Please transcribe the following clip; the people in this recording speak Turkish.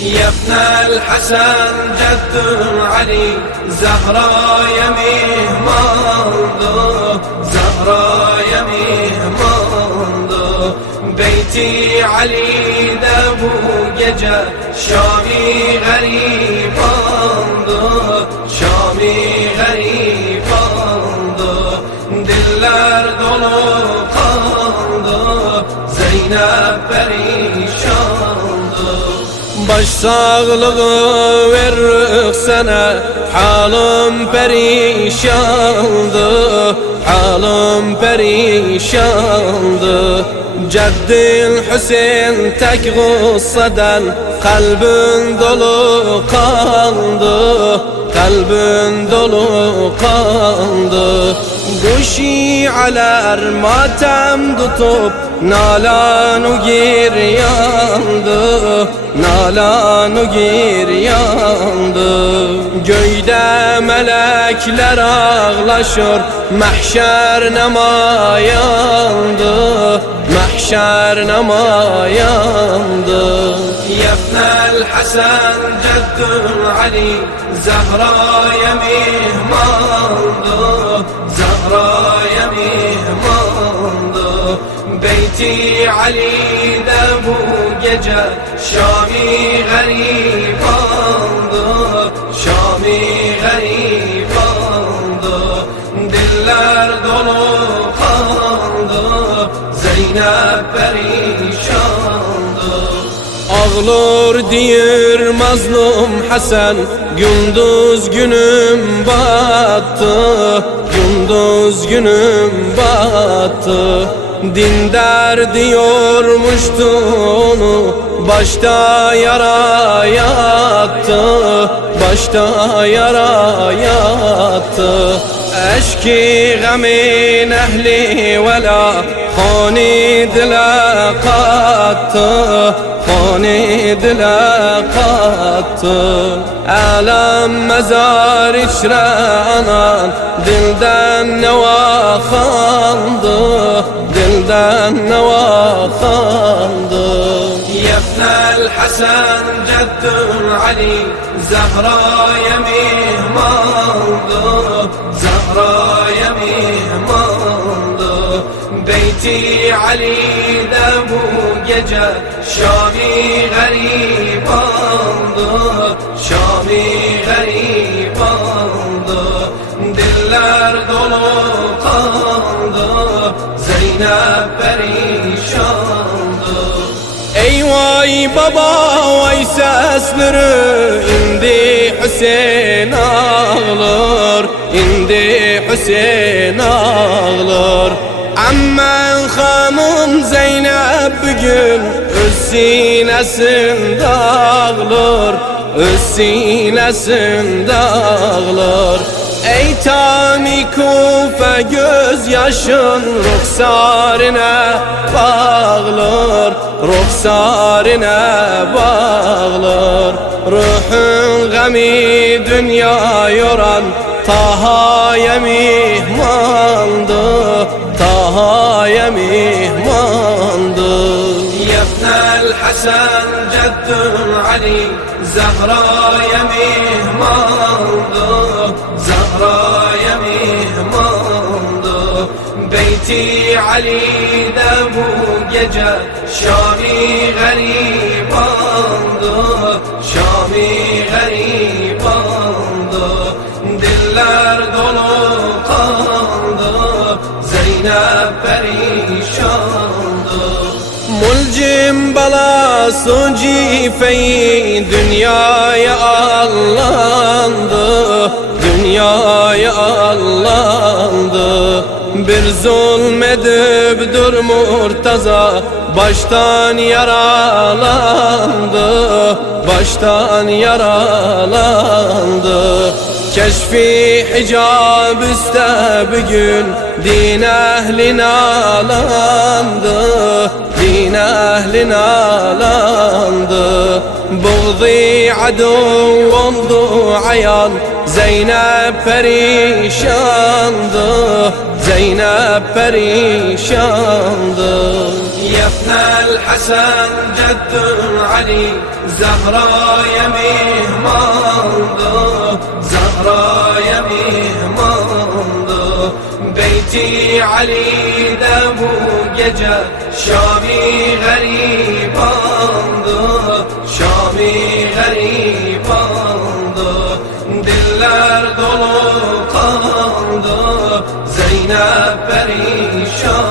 يا ابن الحسن جد علي زهراء يميه ماندو زهراء يميه ماندو بيتي علي دبو gece Şami garibandı Şami garibandı Diller dolu kandı Zeynep perişandı Baş sağlığı veririk sana Halim perişandı Halim perişandı Ceddin Hüseyin tek gussadan Kalbin dolu kandı Kalbin dolu kandı Bu şialar matem tutup Nalanu giryandı Nalanu giryandı Göyde melekler ağlaşır Mahşer nemayandı Mahşer nemayandı Ya ibnel Hasan ceddun Ali Zahra yemihmandı Zahra yemihmandı Beyti Ali'de bu gece Şami garibandı Şami garibandı Diller dolu kandı Zeynep perişandı Ağlar diyor mazlum Hasan Gündüz günüm battı Gündüz günüm battı Dindar diyormuştu onu Başta yara yattı Başta yara yattı Eşki gamin ehli vela Khani dile kattı Khani dile kattı Alem mezar içre anan Dilden nevakandı Dilden nevakandı Ya ibnel Hasan ceddun Ali Zahra yemihmandı Zahra yemihmandı Beyti Ali'de bu gece Şami garibandı Şami garibandı Diller dolu kandı Zeynep perişandı Ey vay baba vay sesleri indi Hüseyin ağlar indi Hüseyin ağlar Ammen hanım Zeynep bugün öz sinesinde ağlar öz sinesinde ağlar Ey tani Kufe gözyaşın ruhsarine bağlar Ruhsarine bağlar Ruhun gami dünya yoran Taha'ya mihmandı Taha'ya mihmandı Ya ibnel Hasan ceddun Ali Zahra'ya mihmandı Zahra'ya mihmandı Beyti Ali'de bu gece Şami garibandı Şami garibandı Diller dolu kandı Zeynep perişandı Mulcim balası cifeyi dünyaya allandı Dünyaya allandı Bir zulmedip dur Murtaza Baştan yaralandı Baştan yaralandı Keşfi hicab üste bugün Din ehlin alandı Din ehlin alandı Buğzi adu oldu ayan Zeynep perişandı Zeynep perişandı Ya ibnel Hasan ceddun Ali Zehra'ya mihmandı, Zehra'ya mihmandı. Beyti Ali'de bu gece Şami garibandı, Şami garibandı. Diller dolu kandı, Zeynep perişan.